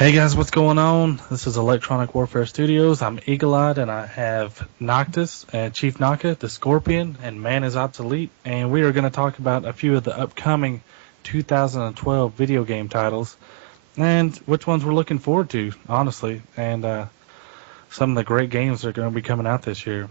Hey guys, what's going on? This is Electronic Warfare Studios. I'm Eagle-Eyed, and I have Noctis and Chief Naka, the Scorpion, and Man is Obsolete. And we are going to talk about a few of the upcoming 2012 video game titles and which ones we're looking forward to, honestly, and some of the great games that are going to be coming out this year.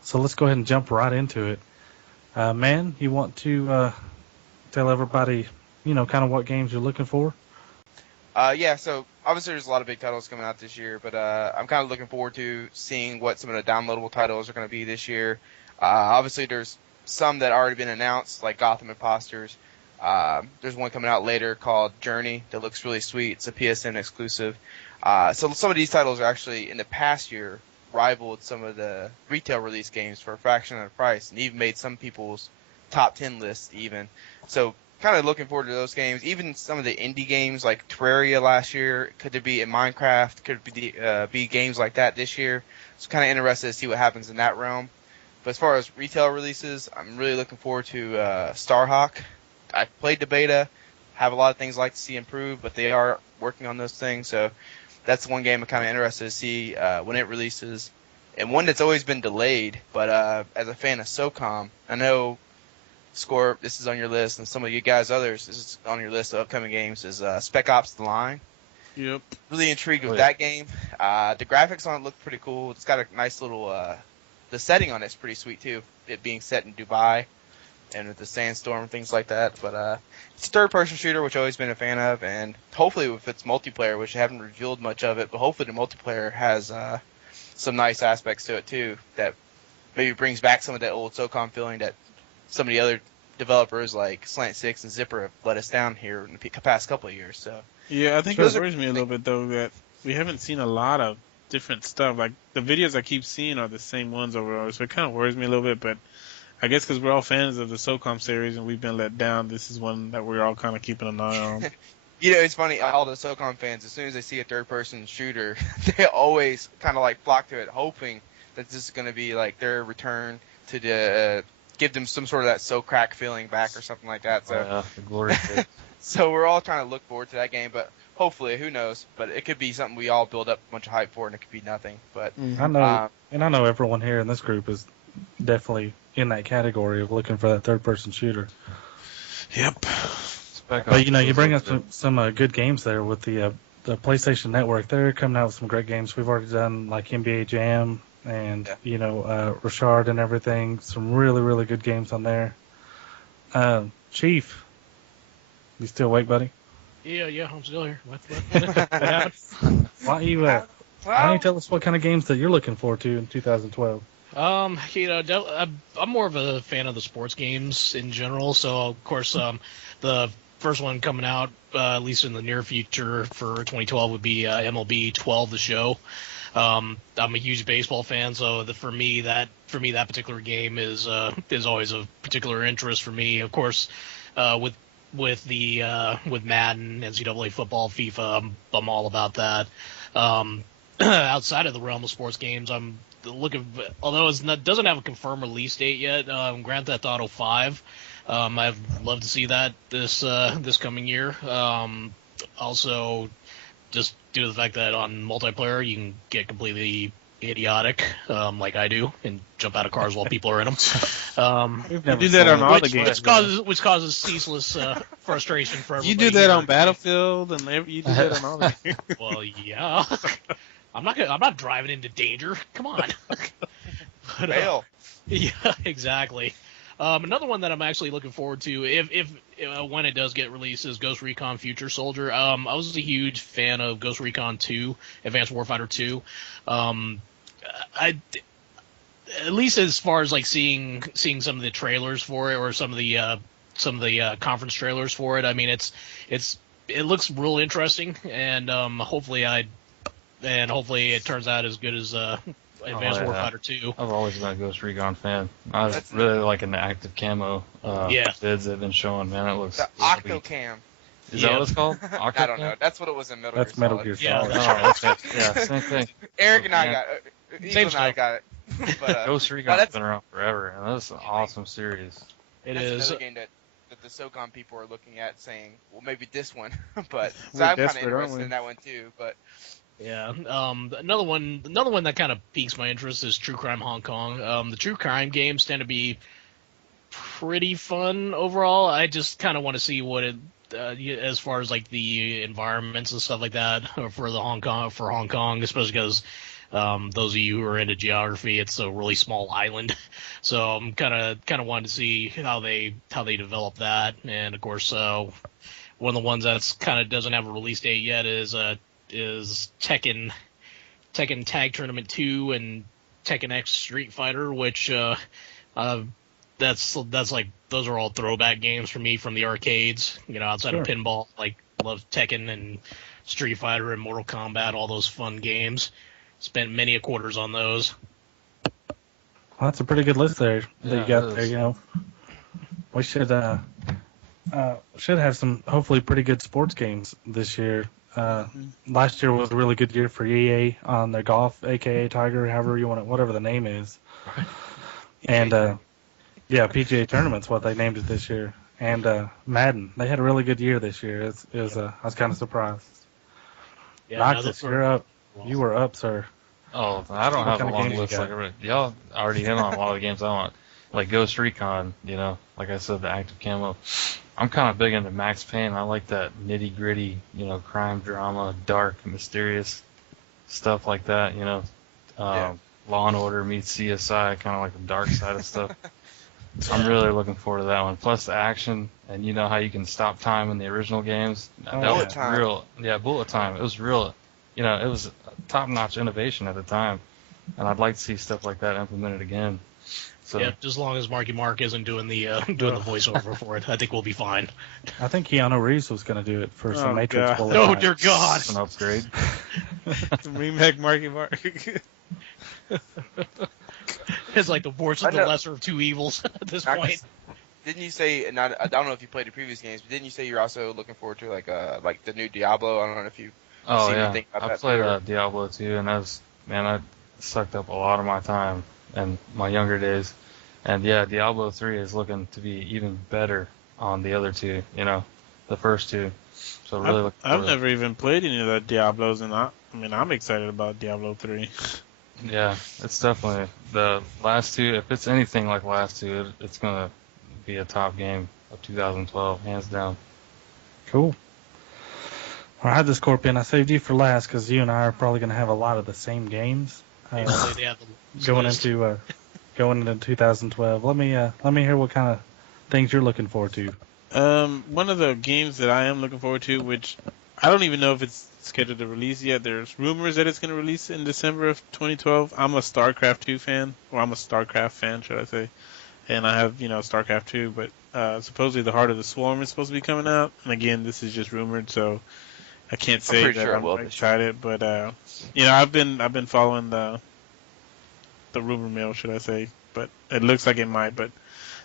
So let's go ahead and jump right into it. Man, you want to tell everybody, kind of what games you're looking for? Yeah, so obviously there's a lot of big titles coming out this year, but I'm kind of looking forward to seeing what some of the downloadable titles are going to be this year. Obviously there's some that already been announced, like Gotham Imposters. There's one coming out later called Journey that looks really sweet. It's a PSN exclusive. So some of these titles are actually, in the past year, rivaled some of the retail release games for a fraction of the price, and even made some people's top 10 lists even. So kind of looking forward to those games. Even some of the indie games like Terraria last year, could there be in Minecraft, could be games like that this year. So kind of interested to see what happens in that realm. But as far as retail releases, I'm really looking forward to Starhawk. I've played the beta, have a lot of things I'd like to see improve, but they are working on those things. So that's one game I'm kind of interested to see when it releases. And one that's always been delayed, but as a fan of SOCOM, I know Score, this is on your list, and some of you guys others, this is on your list of upcoming games, is Spec Ops The Line. Yep. Really intrigued with that game. The graphics on it look pretty cool. It's got a nice little, the setting on it's pretty sweet too, it being set in Dubai, and with the sandstorm and things like that. But it's a third-person shooter, which I've always been a fan of, and hopefully if it's multiplayer, which I haven't revealed much of it, but hopefully the multiplayer has some nice aspects to it too, that maybe brings back some of that old SOCOM feeling that some of the other developers like Slant 6 and Zipper have let us down here in the past couple of years. So yeah, I think it worries me a little bit though that we haven't seen a lot of different stuff. Like the videos I keep seeing are the same ones overall, so it kind of worries me a little bit. But I guess because we're all fans of the SOCOM series and we've been let down, this is one that we're all kind of keeping an eye on. It's funny, all the SOCOM fans, as soon as they see a third-person shooter, they always kind of like flock to it, hoping that this is going to be like their return to the give them some sort of that crack feeling back or something like that. So, the glory days. So we're all trying to look forward to that game, but hopefully, who knows? But it could be something we all build up a bunch of hype for, and it could be nothing. But I know everyone here in this group is definitely in that category of looking for that third-person shooter. Yep. But you bring up some good games there with the PlayStation Network. They're coming out with some great games. We've already done like NBA Jam and Richard and everything. Some really, really good games on there. Chief, you still awake, buddy? Yeah, I'm still here. What Why don't you tell us what kind of games that you're looking forward to in 2012? I'm more of a fan of the sports games in general. So of course, the first one coming out, at least in the near future for 2012, would be MLB 12 The Show. I'm a huge baseball fan, so for me that particular game is always of particular interest for me. Of course, with Madden, NCAA football, FIFA, I'm all about that. Outside of the realm of sports games, I'm looking, although it doesn't have a confirmed release date yet. Grand Theft Auto 5. I'd love to see that this coming year. Also, just due to the fact that on multiplayer you can get completely idiotic, like I do, and jump out of cars while people are in them. You do that on all the games. Which causes ceaseless frustration for everybody. You do that on Battlefield, and you do that on all the games. Well, yeah. I'm not driving into danger. Come on. Fail. Yeah, exactly. Another one that I'm actually looking forward to, if when it does get released, is Ghost Recon Future Soldier. I was a huge fan of Ghost Recon 2, Advanced Warfighter 2. At least as far as like seeing some of the trailers for it, or some of the conference trailers for it. I mean, it looks real interesting, and hopefully it turns out as good as Advanced Warfighter 2. I've always been a Ghost Recon fan. I was really liking the active camo vids they've been showing. Man, it looks... The Octocam. Is that what it's called? I don't know. That's what it was in Metal Gear Solid. That's Metal Gear Solid. Yeah, same thing. Eric and I got it. Eagle and I got it. But, Ghost Recon's been around forever, and that's an awesome series. It that's is. another game that that the SOCOM people are looking at, saying, well, maybe this one. But so We're I'm kind of desperate, aren't interested we? in that one too. But Yeah. Another one that kind of piques my interest is True Crime Hong Kong. The True Crime games tend to be pretty fun overall. I just kind of want to see what it, as far as like the environments and stuff like that for Hong Kong, especially because those of you who are into geography, it's a really small island, so I'm kind of wanting to see how they develop that. And of course, one of the ones that's kind of doesn't have a release date yet is Tekken Tag Tournament 2 and Tekken X Street Fighter, which that's like those are all throwback games for me from the arcades. Outside of pinball, like love Tekken and Street Fighter and Mortal Kombat, all those fun games. Spent many a quarters on those. Well, that's a pretty good list there that you got there. We should have some hopefully pretty good sports games this year. Last year was a really good year for EA on their golf, aka Tiger, however you want it, whatever the name is. And PGA Tournament's what they named it this year. And Madden, they had a really good year this year. I was kind of surprised. Yeah, Noctis, you're up. You were up, sir. Oh, I don't have a long list like y'all already hit on a lot of the games I want. Like Ghost Recon, like I said, the active camo. I'm kind of big into Max Payne. I like that nitty gritty, crime drama, dark, mysterious stuff like that. Law and Order meets CSI, kind of like the dark side of stuff. I'm really looking forward to that one. Plus the action, and you know how you can stop time in the original games. Bullet time. Real, bullet time. It was real. It was a top-notch innovation at the time, and I'd like to see stuff like that implemented again. So, yeah, just as long as Marky Mark isn't doing the voiceover for it, I think we'll be fine. I think Keanu Reeves was going to do it for some Matrix bullet. Oh, dear God. An upgrade. Remake Marky Mark. It's like the worst of the lesser of two evils at this point. Didn't you say? And I don't know if you played the previous games, but didn't you say you're also looking forward to like the new Diablo? I don't know if you. Oh yeah, I played Diablo 2, and I sucked up a lot of my time in my younger days. And yeah, Diablo 3 is looking to be even better on the other two, the first two. So really, I've never even played any of the Diablos, and I'm excited about Diablo 3. Yeah, it's definitely the last two. If it's anything like the last two, it's gonna be a top game of 2012, hands down. Cool. All right, the Scorpion. I saved you for last because you and I are probably going to have a lot of the same games going into 2012. Let me hear what kind of things you're looking forward to. One of the games that I am looking forward to, which I don't even know if it's scheduled to release yet. There's rumors that it's going to release in December of 2012. I'm a StarCraft 2 fan, or I'm a StarCraft fan, should I say. And I have, StarCraft 2, but supposedly the Heart of the Swarm is supposed to be coming out. And again, this is just rumored, so I can't say that I'm excited. But, I've been following the rumor mill, should I say. But it looks like it might. But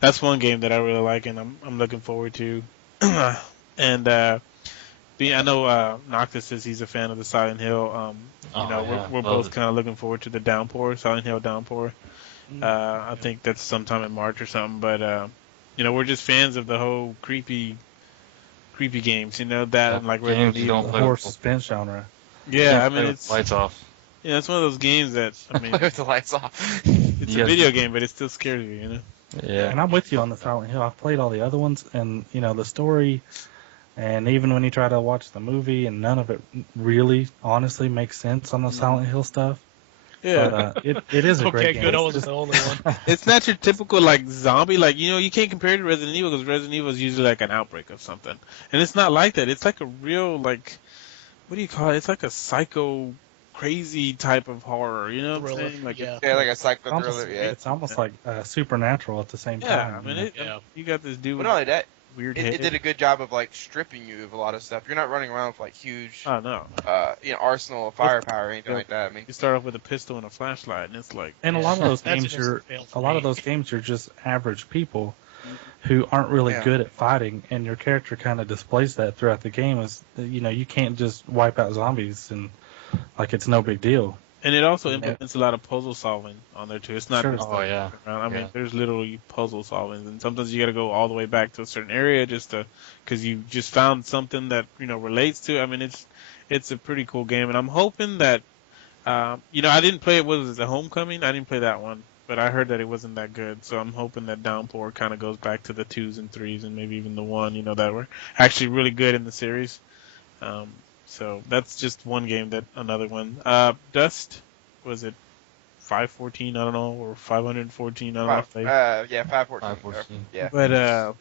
that's one game that I really like, and I'm looking forward to. And I know Noctis says he's a fan of the Silent Hill. We're both kind of looking forward to the Downpour, Silent Hill Downpour. I think that's sometime in March or something. But we're just fans of the whole creepy games. That and like Resident Evil, the horror suspense genre. Yeah, I mean it's lights off. Yeah, it's one of those games that with the lights off. It's a video game, but it still scares you. Yeah. And I'm with you on the Silent Hill. I've played all the other ones, and the story. And even when you try to watch the movie, and none of it really, honestly, makes sense on the Silent Hill stuff. Yeah, but it is a great game. Okay, good. I wasn't the only one. It's not your typical zombie. You can't compare it to Resident Evil because Resident Evil is usually like an outbreak of something, and it's not like that. It's like a real what do you call it? It's like a psycho, crazy type of horror. You know what I'm saying? Like a psycho thriller. Yeah, it's almost like supernatural at the same time. Yeah, I mean, you got this dude. But not only that. Weird it did a good job of stripping you of a lot of stuff. You're not running around with huge arsenal of firepower or anything like that. I mean, you start off with a pistol and a flashlight, and it's like. And a lot of those games, you're just average people who aren't really good at fighting, and your character kind of displays that throughout the game. You can't just wipe out zombies and it's no big deal. And it also Yeah. implements a lot of puzzle solving on there too. It's not Sure. just Oh, yeah. around. I mean, Yeah. there's literally puzzle solving, and sometimes you got to go all the way back to a certain area just to, because you just found something that relates to. I mean, it's a pretty cool game, and I'm hoping that, I didn't play it. What was it, the Homecoming? I didn't play that one, but I heard that it wasn't that good. So I'm hoping that Downpour kind of goes back to the 2s and 3s and maybe even the 1, that were actually really good in the series. So that's just one game. Another one. Dust, was it 514? I don't know, or 514. I don't know. Yeah, 514. 514. Yeah, But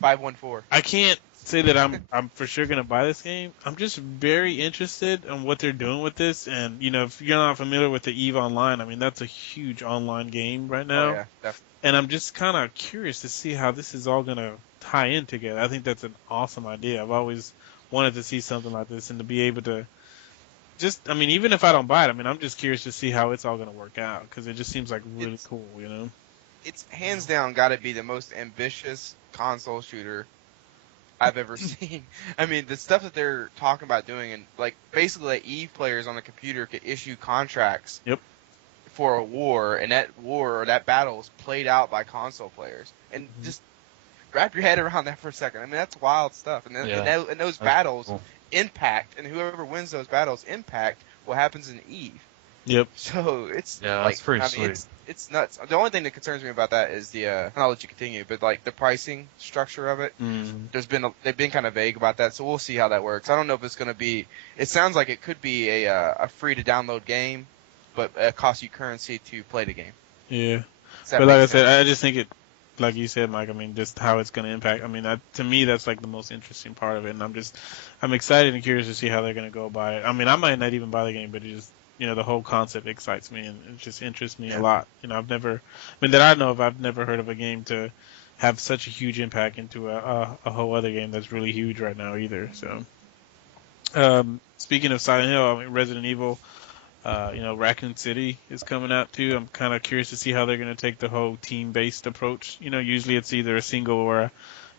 514. I can't say that I'm for sure gonna buy this game. I'm just very interested in what they're doing with this, and if you're not familiar with the EVE Online, I mean that's a huge online game right now. Oh, yeah, definitely. And I'm just kind of curious to see how this is all gonna tie in together. I think that's an awesome idea. I've always wanted to see something like this, and to be able to even if I don't buy it, I'm just curious to see how it's all gonna work out, because it just seems like really cool, It's hands down got to be the most ambitious console shooter I've ever seen. I mean, the stuff that they're talking about doing, and basically, EVE players on the computer could issue contracts. Yep. For a war, and that war or that battle is played out by console players, and just wrap your head around that for a second. I mean, that's wild stuff, and those battles impact, and whoever wins those battles impact what happens in EVE. Yep. So it's that's pretty sweet. It's nuts. The only thing that concerns me about that is and I'll let you continue, but the pricing structure of it. They've been kind of vague about that, so we'll see how that works. I don't know if it's going to be. It sounds like it could be a free to download game, but it costs you currency to play the game. Yeah. But like I said, I just think it, like you said, Mike, just how it's going to impact. To me, that's the most interesting part of it. And I'm excited and curious to see how they're going to go about it. I might not even buy the game, but it just, the whole concept excites me and it just interests me a lot. I've never heard of a game to have such a huge impact into a whole other game that's really huge right now either. So, speaking of Silent Hill, Resident Evil, Raccoon City is coming out too. I'm kind of curious to see how they're going to take the whole team-based approach. Usually it's either a single or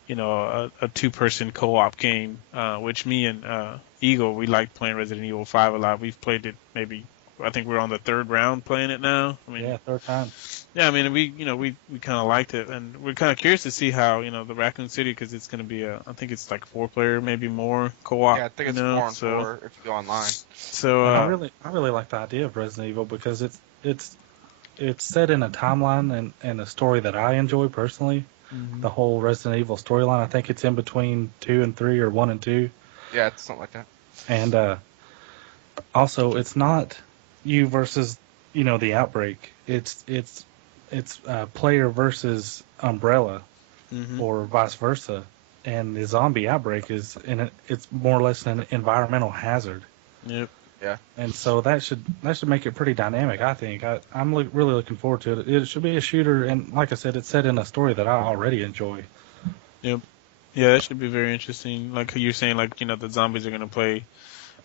a two-person co-op game, which me and Eagle, we like playing Resident Evil 5 a lot. We've played it I think we're on the 3rd round playing it now. Third time. Yeah, we kind of liked it, and we're kind of curious to see how, the Raccoon City, because it's going to be I think it's 4-player, maybe more co-op. Yeah, I think it's 4 on 4 if you go online. So I really like the idea of Resident Evil because it's set in a timeline and a story that I enjoy personally. Mm-hmm. The whole Resident Evil storyline, I think it's in between 2 and 3 or 1 and 2. Yeah, it's something like that. And also, it's not you versus the Outbreak. It's player versus Umbrella, or vice versa. And the zombie outbreak it's more or less an environmental hazard. Yep. Yeah. And so that should make it pretty dynamic, I think. I'm really looking forward to it. It should be a shooter, and like I said, it's set in a story that I already enjoy. Yep. Yeah, that should be very interesting. Like you're saying, the zombies are going to play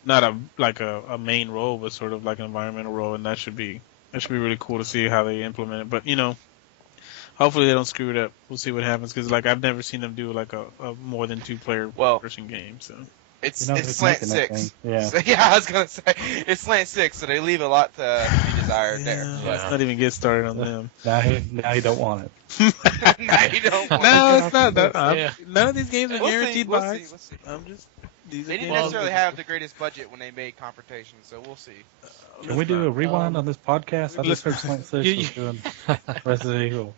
not a main role, but sort of like an environmental role, and that should be really cool to see how they implement it. But hopefully they don't screw it up. We'll see what happens, because I've never seen them do a more than 2-player person game. So it's slant 6. Yeah. So, I was gonna say it's slant 6, so they leave a lot to be desired there. Let's not even get started on them. Now you don't want it. Now you don't want it. It's not. None of these games are guaranteed buys. We'll see. They didn't necessarily have the greatest budget when they made Confrontation, so we'll see. Can we do a rewind on this podcast? I just heard Slant 6 was doing Resident Evil.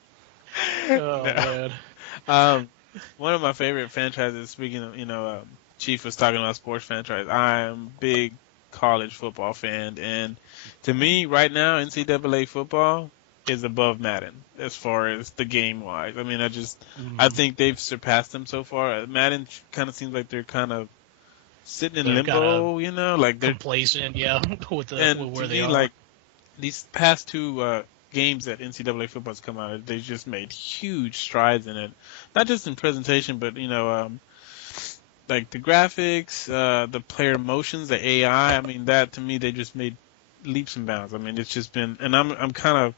Oh, man. One of my favorite franchises, speaking of, Chief was talking about sports franchise. I am a big college football fan, and to me, right now, NCAA football is above Madden as far as the game-wise. I think they've surpassed them so far. Madden kind of seems like they're kind of sitting in limbo, they're complacent, with where they are. These past 2 games that NCAA football's come out, they just made huge strides in it. Not just in presentation, but the graphics, the player motions, the AI. That to me, they just made leaps and bounds. It's just been, and I'm kind of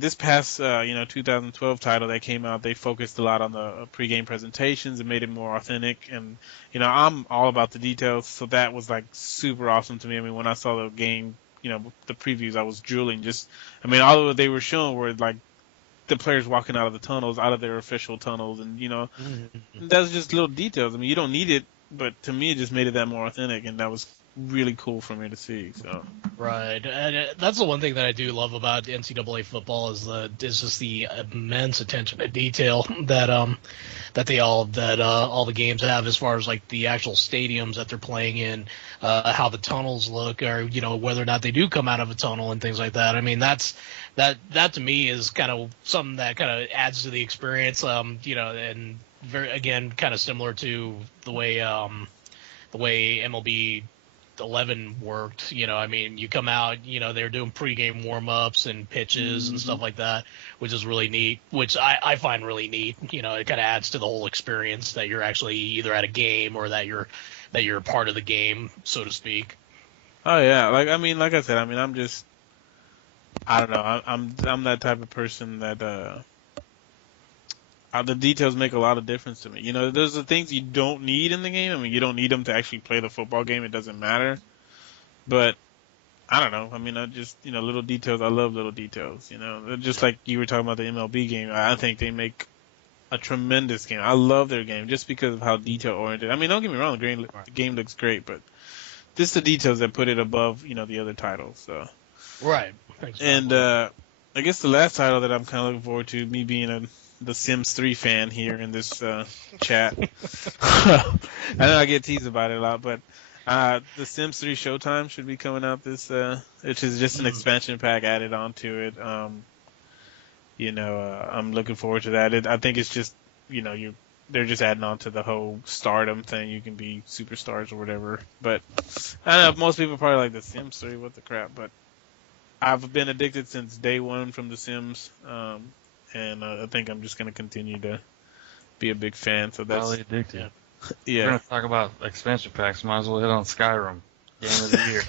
this past 2012 title that came out, they focused a lot on the pregame presentations and made it more authentic. And I'm all about the details, so that was super awesome to me. When I saw the game, the previews, I was drooling. All of they were showing were like the players walking out of the tunnels, out of their official tunnels, and that's just little details. I mean, you don't need it, but to me, it just made it that more authentic, and that was really cool for me to see. So. Right, and that's the one thing that I do love about NCAA football is just the immense attention to detail that all the games have, as far as like the actual stadiums that they're playing in, how the tunnels look, or whether or not they do come out of a tunnel and things like that. I mean, that to me is kind of something that kind of adds to the experience, and very, again, kind of similar to the way MLB 11 worked. I mean, you come out, they're doing pregame warm-ups and pitches and stuff like that, which is really neat, which I find really neat. It kind of adds to the whole experience that you're actually either at a game or that you're a part of the game, so to speak. Oh yeah, like I said, I'm just, I don't know, I'm that type of person that the details make a lot of difference to me. There's the things you don't need in the game. I mean, you don't need them to actually play the football game. It doesn't matter. But I don't know. I mean, I just, little details. I love little details. Just like you were talking about the MLB game. I think they make a tremendous game. I love their game just because of how detail oriented. I mean, don't get me wrong. The game looks great, but just the details that put it above, the other titles. So. Right. Exactly. And I guess the last title that I'm kind of looking forward to, me being the Sims 3 fan here in this chat. I know I get teased about it a lot, but the Sims 3 Showtime should be coming out this, which is just an expansion pack added onto it. I'm looking forward to that. I think it's just, they're just adding on to the whole stardom thing. You can be superstars or whatever. But I don't know, most people probably like the Sims 3, what the crap. But I've been addicted since day one from the Sims. And I think I'm just going to continue to be a big fan. So that's highly addicted. Yeah. We're going to talk about expansion packs. Might as well hit on Skyrim. Game of the year.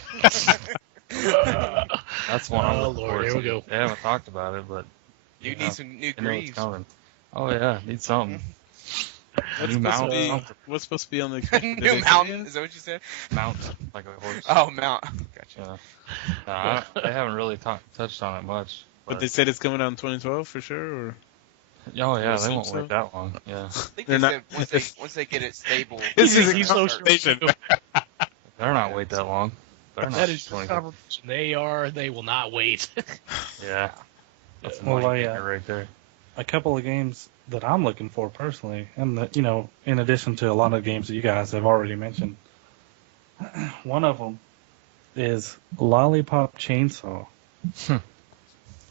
That's one I'm looking forward to. Here we go. They haven't talked about it, but You need some new I know it's greaves. coming. Oh yeah, need something. What's supposed to be on the expansion? New mountain, is that what you said? Mount, like a horse. Oh, mount. Gotcha. Yeah. They haven't really touched on it much. But they said it's coming out in 2012 for sure, or? Oh yeah, they won't wait that long. Yeah. I think they said once they get it stable. He's so patient. They're not wait that long. That is the conversation. They will not wait. Yeah. That's right there. A couple of games that I'm looking for personally, and that, in addition to a lot of games that you guys have already mentioned, one of them is Lollipop Chainsaw.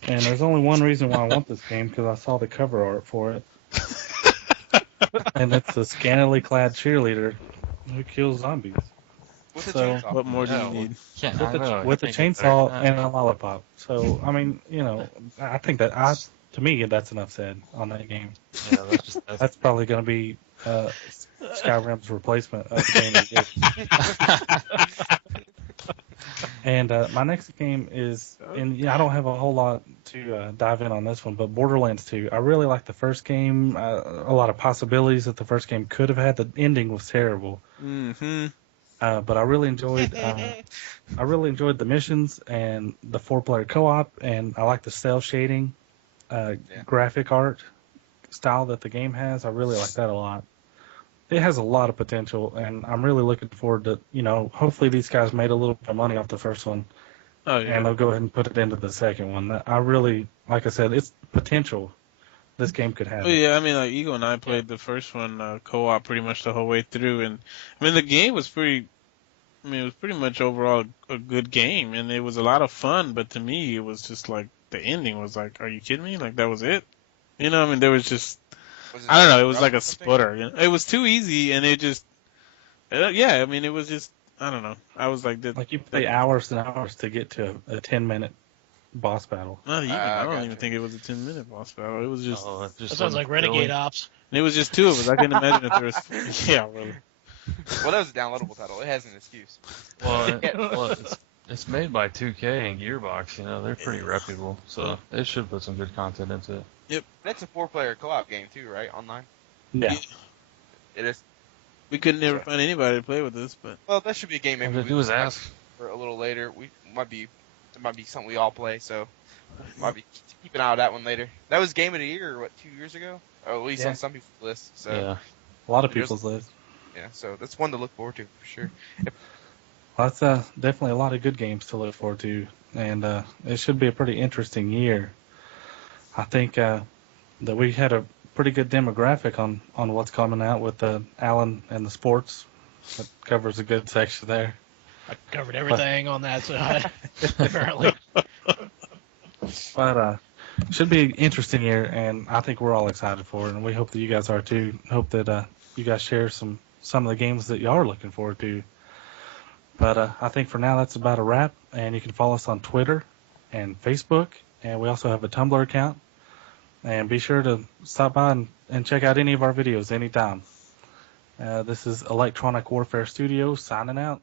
And there's only one reason why I want this game, because I saw the cover art for it. And it's a scantily clad cheerleader who kills zombies. With a chainsaw. What more do you need? With a chainsaw and a lollipop. So, I mean, I think that to me, that's enough said on that game. Yeah, that's probably going to be Skyrim's replacement of the game. And my next game is, and I don't have a whole lot to dive in on this one, but Borderlands 2. I really like the first game. A lot of possibilities that the first game could have had. The ending was terrible. Mm-hmm. But I really enjoyed the missions and the 4-player co-op, and I like the cell shading, graphic art style that the game has. I really like that a lot. It has a lot of potential, and I'm really looking forward to, hopefully these guys made a little bit of money off the first one. Oh, yeah. And they'll go ahead and put it into the second one. I really, like I said, it's potential this game could have. Oh, yeah, I mean, like, Eagle and I played the first one co-op pretty much the whole way through, and, I mean, the game was it was pretty much overall a good game, and it was a lot of fun, but to me, it was just like, the ending was like, are you kidding me? Like, that was it? There was just... I don't know. It was like a sputter. It was too easy, and it just, it was just, I don't know. I was like, like you play hours and hours to get to a 10-minute boss battle. Not even. I don't even think it was a 10-minute boss battle. It was just. That sounds like Renegade Ops. And it was just two of us. I couldn't imagine if there was. Yeah, really. Well, that was a downloadable title. It has an excuse. Well, it's made by 2K and Gearbox. They're pretty reputable, so they should put some good content into it. Yep. That's a 4-player co-op game too, right? Online. Yeah. It is. We couldn't ever find anybody to play with us, but. Well, that should be a game maybe All they do is ask for a little later. We might be It might be something we all play, so might be keep an eye on that one later. That was Game of the Year, 2 years ago? Or at least on some people's list. So Yeah. A lot of people's list. Yeah, so that's one to look forward to for sure. Well, that's definitely a lot of good games to look forward to, and it should be a pretty interesting year. I think that we had a pretty good demographic on what's coming out with Alan and the sports. That covers a good section there. I covered everything on that side, apparently. But should be an interesting year, and I think we're all excited for it, and we hope that you guys are too. Hope that you guys share some of the games that you are looking forward to. But I think for now that's about a wrap, and you can follow us on Twitter and Facebook, and we also have a Tumblr account. And be sure to stop by and check out any of our videos anytime. This is Electronic Warfare Studios signing out.